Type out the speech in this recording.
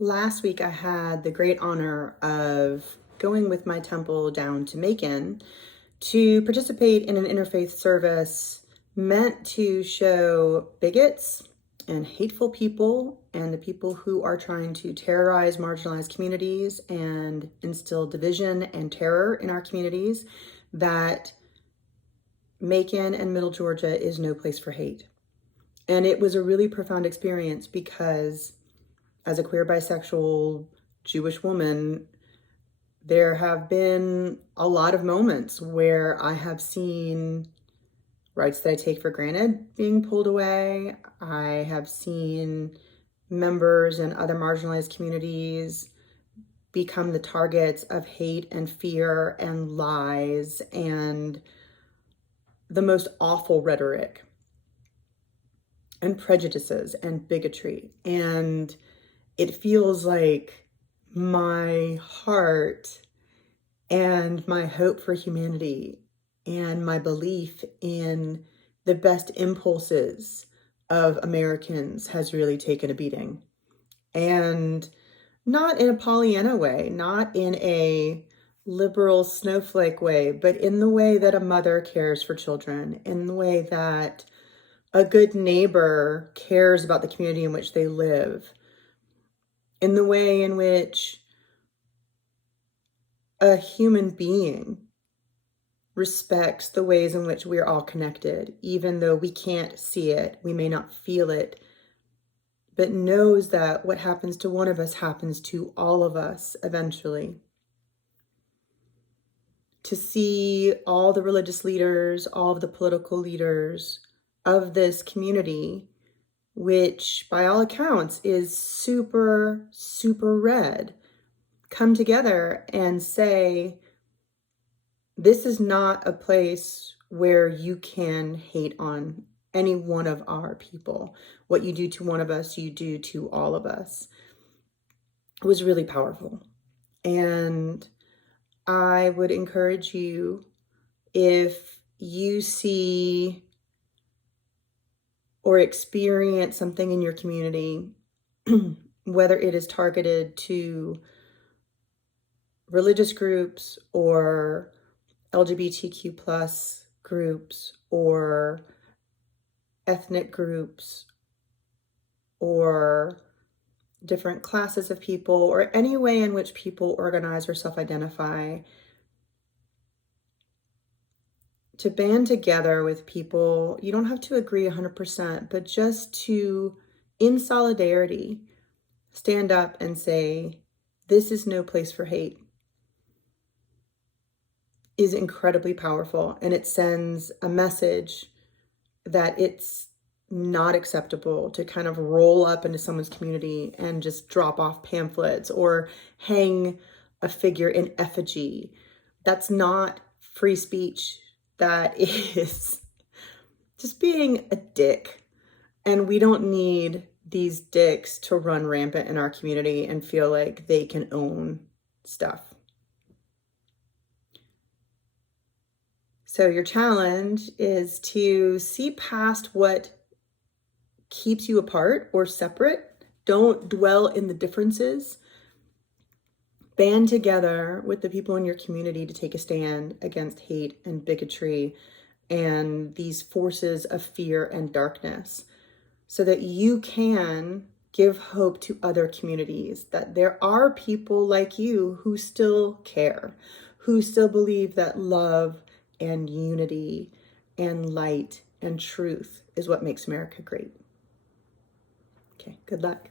Last week, I had the great honor of going with my temple down to Macon to participate in an interfaith service meant to show bigots and hateful people and the people who are trying to terrorize marginalized communities and instill division and terror in our communities that Macon and Middle Georgia is no place for hate. And it was a really profound experience because as a queer bisexual Jewish woman, there have been a lot of moments where I have seen rights that I take for granted being pulled away. I have seen members in other marginalized communities become the targets of hate and fear and lies and the most awful rhetoric and prejudices and bigotry. And it feels like my heart and my hope for humanity and my belief in the best impulses of Americans has really taken a beating. And not in a Pollyanna way, not in a liberal snowflake way, but in the way that a mother cares for children, in the way that a good neighbor cares about the community in which they live, in the way in which a human being respects the ways in which we're all connected, even though we can't see it, we may not feel it, but knows that what happens to one of us happens to all of us eventually. To see all the religious leaders, all of the political leaders of this community, which by all accounts is super, super red, come together and say, this is not a place where you can hate on any one of our people. What you do to one of us, you do to all of us. It was really powerful. And I would encourage you, if you see or experience something in your community, whether it is targeted to religious groups or LGBTQ plus groups or ethnic groups or different classes of people, or any way in which people organize or self-identify, to band together with people. You don't have to agree 100%, but just to, in solidarity, stand up and say, this is no place for hate, is incredibly powerful. And it sends a message that it's not acceptable to kind of roll up into someone's community and just drop off pamphlets or hang a figure in effigy. That's not free speech. That is just being a dick. And we don't need these dicks to run rampant in our community and feel like they can own stuff. So your challenge is to see past what keeps you apart or separate. Don't dwell in the differences. Band together with the people in your community to take a stand against hate and bigotry and these forces of fear and darkness, so that you can give hope to other communities, that there are people like you who still care, who still believe that love and unity and light and truth is what makes America great. Okay, good luck.